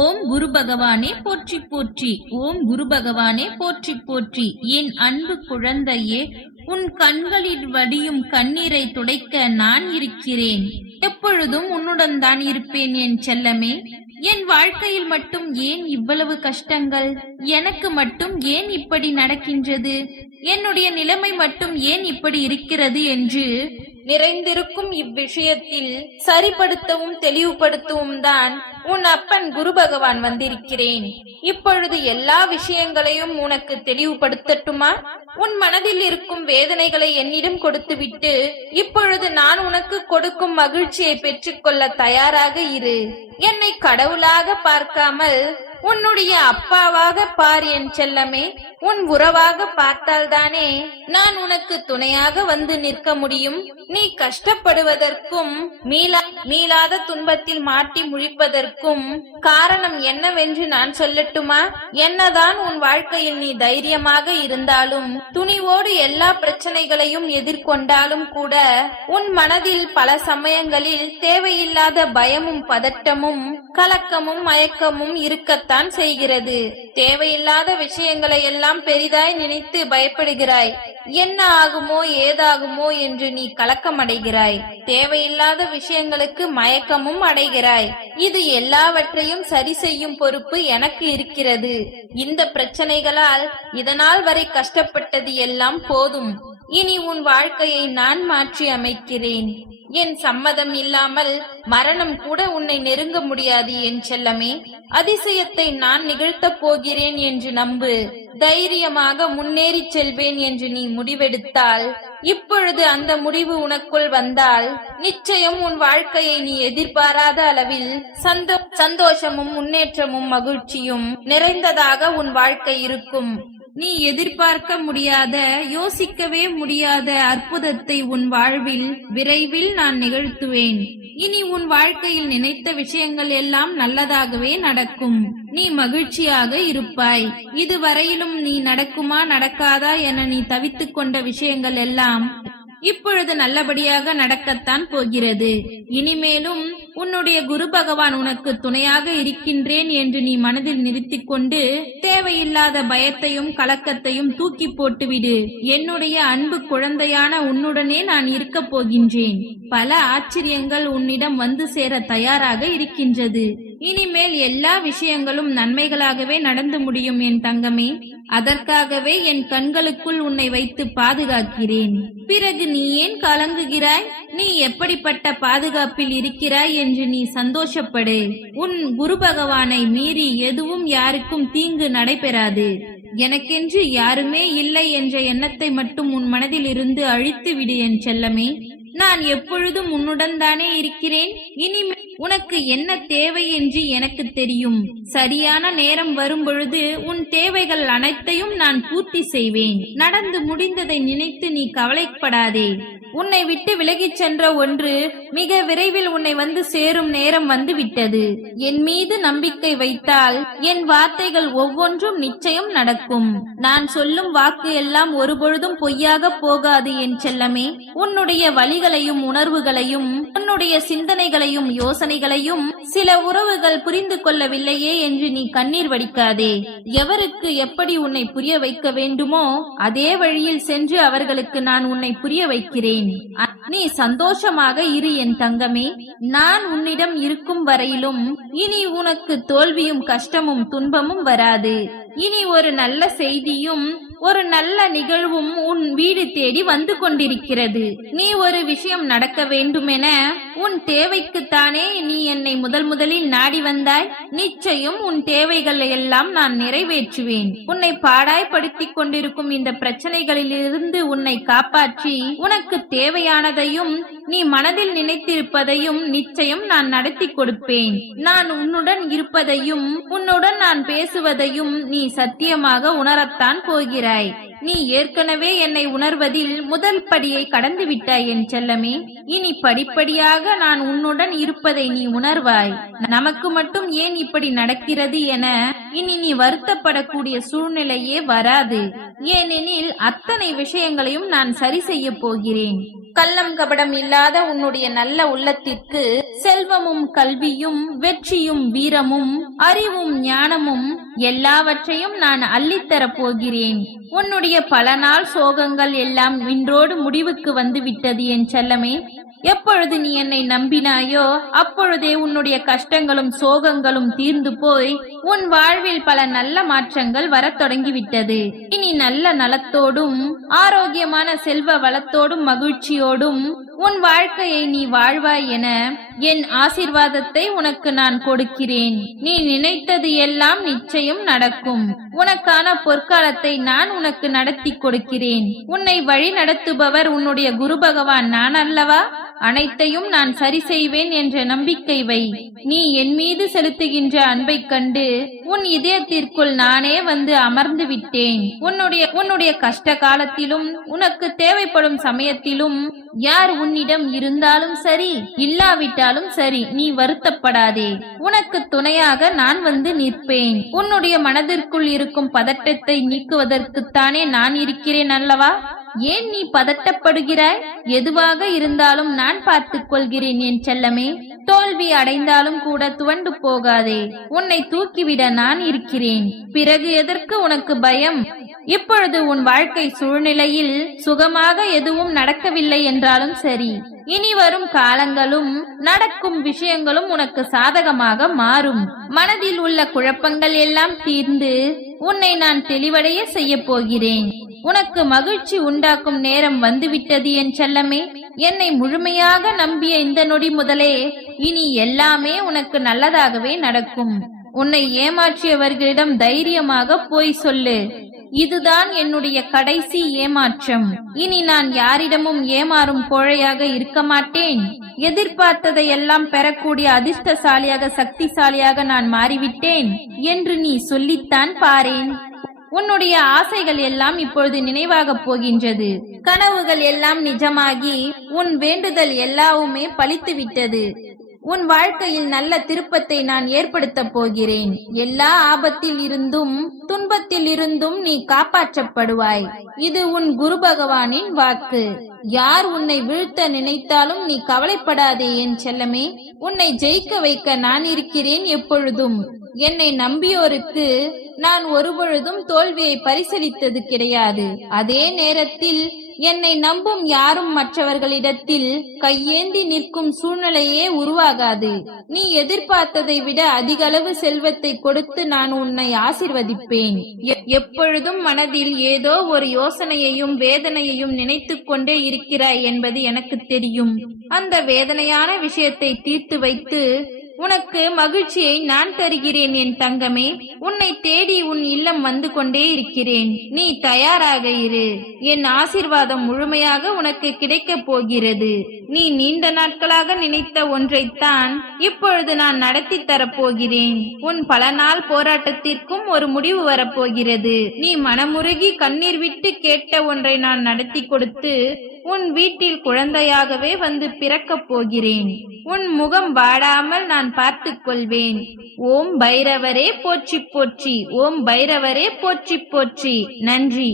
ஓம் குரு பகவானே போற்றி போற்றி. ஓம் குரு பகவானே போற்றி போற்றி. என் அன்பு குழந்தையே, உன் கண்களில் வடியும் கண்ணீரை துடைக்க நான் இருக்கிறேன். எப்பொழுதும் உன்னுடன் தான் இருப்பேன் என் செல்லமே. என் வாழ்க்கையில் மட்டும் ஏன் இவ்வளவு கஷ்டங்கள்? எனக்கு மட்டும் ஏன் இப்படி நடக்கின்றது? என்னுடைய நிலைமை மட்டும் ஏன் இப்படி இருக்கிறது என்று நிறைந்திருக்கும் இவ்விஷயத்தில் சரிப்படுத்தவும் தெளிவுபடுத்தவும் தான் உன் அப்பன் குரு பகவான் வந்திருக்கிறேன். இப்பொழுது எல்லா விஷயங்களையும் உனக்கு தெளிவுபடுத்தட்டுமா? உன் மனதில் இருக்கும் வேதனைகளை என்னிடம் கொடுத்துவிட்டு இப்பொழுது நான் உனக்கு கொடுக்கும் மகிழ்ச்சியை பெற்றுக்கொள்ள தயாராக இரு. என்னை கடவுளாக பார்க்காமல் உன்னுடைய அப்பாவாக பார் என் செல்லமே. உன் உறவாக பார்த்தால்தானே நான் உனக்கு துணையாக வந்து நிற்க முடியும். நீ கஷ்டப்படுவதற்கும் மீளாத துன்பத்தில் மாட்டி முழிப்பதற்கும் காரணம் என்னவென்று நான் சொல்லட்டுமா? என்னதான் உன் வாழ்க்கையில் நீ தைரியமாக இருந்தாலும், துணிவோடு எல்லா பிரச்சனைகளையும் எதிர்கொண்டாலும் கூட உன் மனதில் பல சமயங்களில் தேவையில்லாத பயமும் பதட்டமும் கலக்கமும் மயக்கமும் இருக்கத்தான் செய்கிறது. தேவையில்லாத விஷயங்களை எல்லாம் பெரிதாய் நினைத்து பயப்படுகிறாய். என்ன ஆகுமோ ஏதாகுமோ என்று நீ கலக்கமடைகிறாய். தேவையில்லாத விஷயங்களுக்கு மயக்கமும் அடைகிறாய். இது எல்லாவற்றையும் சரி செய்யும் பொறுப்பு எனக்கு இருக்கிறது. இந்த பிரச்சனைகளால் இதனால் வரை கஷ்டப்பட்டது எல்லாம் போதும். இனி உன் வாழ்க்கையை நான் மாற்றி அமைக்கிறேன். என் சம்மதம் இல்லாமல் மரணம் கூட உன்னை நெருங்க முடியாது என் செல்லமே. அதிசயத்தை நான் நிகழ்த்தப் போகிறேன் என்று நம்பு. தைரியமாக முன்னேறி செல்வேன் என்று நீ முடிவெடுத்தால், இப்பொழுது அந்த முடிவு உனக்குள் வந்தால் நிச்சயம் உன் வாழ்க்கையை நீ எதிர்பாராத அளவில் சந்தோஷமும் முன்னேற்றமும் மகிழ்ச்சியும் நிறைந்ததாக உன் வாழ்க்கை இருக்கும். நீ எதிர்பார்க்க முடியாத, யோசிக்கவே முடியாத அற்புதத்தை உன் வாழ்வில் விரைவில் நான் நிகழ்த்துவேன். இனி உன் வாழ்க்கையில் நினைத்த விஷயங்கள் எல்லாம் நல்லதாகவே நடக்கும். நீ மகிழ்ச்சியாக இருப்பாய். இதுவரையிலும் நீ நடக்குமா நடக்காதா என நீ தவித்துக் கொண்ட விஷயங்கள் எல்லாம் இப்பொழுது நல்லபடியாக நடக்கத்தான் போகிறது. இனிமேலும் உன்னுடைய குரு பகவான் உனக்கு துணையாக இருக்கின்றேன் என்று நீ மனதில் நிறுத்திக் கொண்டு தேவையில்லாத பயத்தையும் கலக்கத்தையும் தூக்கி போட்டுவிடு. என்னுடைய அன்பு குழந்தையான உன்னுடனே நான் இருக்க போகின்றேன். பல ஆச்சரியங்கள் உன்னிடம் வந்து சேர தயாராக இருக்கின்றது. இனிமேல் எல்லா விஷயங்களும் நன்மைகளாகவே நடந்து முடியும் என் தங்கமே. அதற்காகவே என் கண்களுக்குள் உன்னை வைத்து பாதுகாக்கிறேன். பிறகு நீ ஏன் கலங்குகிறாய்? நீ எப்படிப்பட்ட பாதுகாப்பில் இருக்கிறாய் என்று நீ சந்தோஷப்படு. உன் குரு பகவானை மீறி எதுவும் யாருக்கும் தீங்கு நடைபெறாது. எனக்கென்று யாருமே இல்லை என்ற எண்ணத்தை மட்டும் உன் மனதில் இருந்து அழித்து விடு என் செல்லமே. நான் எப்பொழுதும் உன்னுடன் தானே இருக்கிறேன். இனிமேல் உனக்கு என்ன தேவை என்று எனக்கு தெரியும். சரியான நேரம் வரும் பொழுது உன் தேவைகள் அனைத்தையும் நான் பூர்த்தி செய்வேன். நடந்து முடிந்ததை நினைத்து நீ கவலைப்படாதே. உன்னை விட்டு விலகிச் சென்ற ஒன்று மிக விரைவில் உன்னை வந்து சேரும் நேரம் வந்து விட்டது. என் மீது நம்பிக்கை வைத்தால் என் வார்த்தைகள் ஒவ்வொன்றும் நிச்சயம் நடக்கும். நான் சொல்லும் வாக்கு எல்லாம் ஒருபொழுதும் பொய்யாக போகாது என் செல்லமே. உன்னுடைய வழிகளையும் உணர்வுகளையும் உன்னுடைய சிந்தனைகளையும் யோசனைகளையும் சில உறவுகள் புரிந்து கொள்ளவில்லையே என்று நீ கண்ணீர் வடிக்காதே. எவருக்கு எப்படி உன்னை புரிய வைக்க வேண்டுமோ அதே வழியில் சென்று அவர்களுக்கு நான் உன்னை புரிய வைக்கிறேன். நீ சந்தோஷமாக இரு என் தங்கமே. நான் உன்னிடம் இருக்கும் வரையிலும் இனி உனக்கு தோல்வியும் கஷ்டமும் துன்பமும் வராது. இனி ஒரு நல்ல செய்தியும் ஒரு நல்ல நிகழ்வும் உன் வீடு தேடி வந்து கொண்டிருக்கிறது. நீ ஒரு விஷயம் நடக்க வேண்டுமென உன் தேவைக்குத்தானே நீ என்னை முதலில் நாடி வந்தாய். நிச்சயம் உன் தேவைகளை எல்லாம் நான் நிறைவேற்றுவேன். உன்னை பாடாய்படுத்திக் கொண்டிருக்கும் இந்த பிரச்சனைகளிலிருந்து உன்னை காப்பாற்றி உனக்கு தேவையானதையும் நீ மனதில் நினைத்திருப்பதையும் நிச்சயம் நான் நடத்தி கொடுப்பேன். நான் உன்னுடன் இருப்பதையும் உன்னுடன் நான் பேசுவதையும் நீ சத்தியமாக உணரத்தான் போகிறாய். நீ ஏற்கனவே என்னை உணர்வதில் முதல் படியை கடந்து விட்டாய் என் செல்லமே. இனி படிப்படியாக நான் உன்னுடன் இருப்பதை நீ உணர்வாய். நமக்கு மட்டும் ஏன் இப்படி நடக்கிறது என இனி நீ வருத்தப்படக்கூடிய சூழ்நிலையே வராது. ஏனெனில் அத்தனை விஷயங்களையும் நான் சரி செய்ய போகிறேன். கள்ளம் கபடம் இல்லாத உன்னுடைய நல்ல உள்ளத்திற்கு செல்வமும் கல்வியும் வெற்றியும் வீரமும் அறிவும் ஞானமும் எல்லாவற்றையும் நான் அள்ளித்தரப் போகிறேன். உன்னுடைய பல நாள் சோகங்கள் எல்லாம் இன்றோடு முடிவுக்கு வந்து விட்டது என் செல்லமே. எப்பொழுது நீ என்னை நம்பினாயோ அப்பொழுதே உன்னுடைய கஷ்டங்களும் சோகங்களும் தீர்ந்து போய் உன் வாழ்வில் பல நல்ல மாற்றங்கள் வரத் தொடங்கிவிட்டது. இனி நல்ல நலத்தோடும் ஆரோக்கியமான செல்வ வளத்தோடும் மகிழ்ச்சியோடும் உன் வாழ்க்கையை நீ வாழ்வாய் என என் ஆசீர்வாதத்தை உனக்கு நான் கொடுக்கிறேன். நீ நினைத்தது எல்லாம் நிச்சயம் நடக்கும். உனக்கான பொற்காலத்தை நான் உனக்கு நடத்தி கொடுக்கிறேன். உன்னை வழி நடத்துபவர் உன்னுடைய குரு பகவான் நான் அல்லவா? அனைத்தையும் நான் சரி செய்வேன் என்ற நம்பிக்கை வை. நீ என் மீது செலுத்துகின்ற அன்பை கண்டு உன் இதயத்திற்குள் நானே வந்து அமர்ந்து விட்டேன். உன்னுடைய கஷ்ட காலத்திலும் உனக்கு தேவைப்படும் சமயத்திலும் யார் உன்னிடம் இருந்தாலும் சரி இல்லாவிட்டாலும் சரி நீ வருத்தப்படாதே. உனக்கு துணையாக நான் வந்து நிற்பேன். உன்னுடைய மனதிற்குள் இருக்கும் பதட்டத்தை நீக்குவதற்குத்தானே நான் இருக்கிறேன் அல்லவா? ஏன் நீ பதட்டப்படுகிறாய்? எதுவாக இருந்தாலும் நான் பார்த்துக் கொள்கிறேன் என் செல்லமே. தோல்வி அடைந்தாலும் கூட துவண்டு போகாதே. உன்னை தூக்கிவிட நான் இருக்கிறேன். பிறகு எதற்கு உனக்கு பயம்? இப்பொழுது உன் வாழ்க்கை சூழ்நிலையில் சுகமாக எதுவும் நடக்கவில்லை என்றாலும் சரி, இனி வரும் காலங்களும் நடக்கும் விஷயங்களும் உனக்கு சாதகமாக மாறும். மனதில் உள்ள குழப்பங்கள் எல்லாம் தீர்ந்து உன்னை நான் தெளிவடைய செய்ய போகிறேன். உனக்கு மகிழ்ச்சி உண்டாக்கும் நேரம் வந்துவிட்டது என் செல்லமே. என்னை முழுமையாக நம்பிய இந்த நொடி முதலே இனி எல்லாமே உனக்கு நல்லதாகவே நடக்கும். உன்னை ஏமாற்றியவர்களிடம் தைரியமாக போய் சொல்லு, இதுதான் என்னுடைய கடைசி ஏமாற்றம். இனி நான் யாரிடமும் ஏமாறும் கோழையாக இருக்க மாட்டேன். எதிர்பார்த்ததையெல்லாம் பெறக்கூடிய அதிர்ஷ்டசாலியாக சக்திசாலியாக நான் மாறிவிட்டேன் என்று நீ சொல்லித்தான் பாரேன். உன்னுடைய ஆசைகள் எல்லாம் இப்பொழுது நினைவாக போகின்றது. கனவுகள் எல்லாம் நிஜமாகி உன் வேண்டுதல் எல்லாவுமே பலித்து விட்டது. உன் வாழ்க்கையில் நல்ல திருப்பத்தை நான் ஏற்படுத்த போகிறேன். எல்லா ஆபத்தில் இருந்தும் துன்பத்தில் இருந்தும் நீ காப்பாற்றப்படுவாய். இது உன் குரு பகவானின் வாக்கு. யார் உன்னை வீழ்த்த நினைத்தாலும் நீ கவலைப்படாதே என் செல்லமே. உன்னை ஜெயிக்க வைக்க நான் இருக்கிறேன் எப்பொழுதும். என்னை நம்பியோருக்கு நான் ஒருபொழுதும் தோல்வியை பரிசளித்தது கிடையாது. அதே நேரத்தில் என்னை நம்பும் யாரும் மற்றவர்களிடத்தில் கையேந்தி நிற்கும் சூழ்நிலையே உருவாகாது. நீ எதிர்பார்த்ததை விட அதிகளவு செல்வத்தை கொடுத்து நான் உன்னை ஆசிர்வதிப்பேன். எப்பொழுதும் மனதில் ஏதோ ஒரு யோசனையையும் வேதனையையும் நினைத்து கொண்டே இருக்கிறாய் என்பது எனக்கு தெரியும். அந்த வேதனையான விஷயத்தை தீர்த்து வைத்து உனக்கு மகிழ்ச்சியை நான் தருகிறேன் என் தங்கமே. உன்னை தேடி உன் இல்லம் வந்து கொண்டே இருக்கிறேன். நீ தயாராக இரு. என் ஆசீர்வாதம் முழுமையாக உனக்கு கிடைக்கப் போகிறது. நீ நீண்ட நாட்களாக நினைத்த ஒன்றைத்தான் இப்பொழுது நான் நடத்தி தரப்போகிறேன். உன் பல நாள் போராட்டத்திற்கும் ஒரு முடிவு வரப்போகிறது. நீ மனமுருகி கண்ணீர் விட்டு கேட்ட ஒன்றை நான் நடத்தி கொடுத்து உன் வீட்டில் குழந்தையாகவே வந்து பிறக்கப் போகிறேன். உன் முகம் வாடாமல் நான் பார்த்துக் கொள்வேன். ஓம் பைரவரே போற்றி போற்றி. ஓம் பைரவரே போற்றி போற்றி. நன்றி.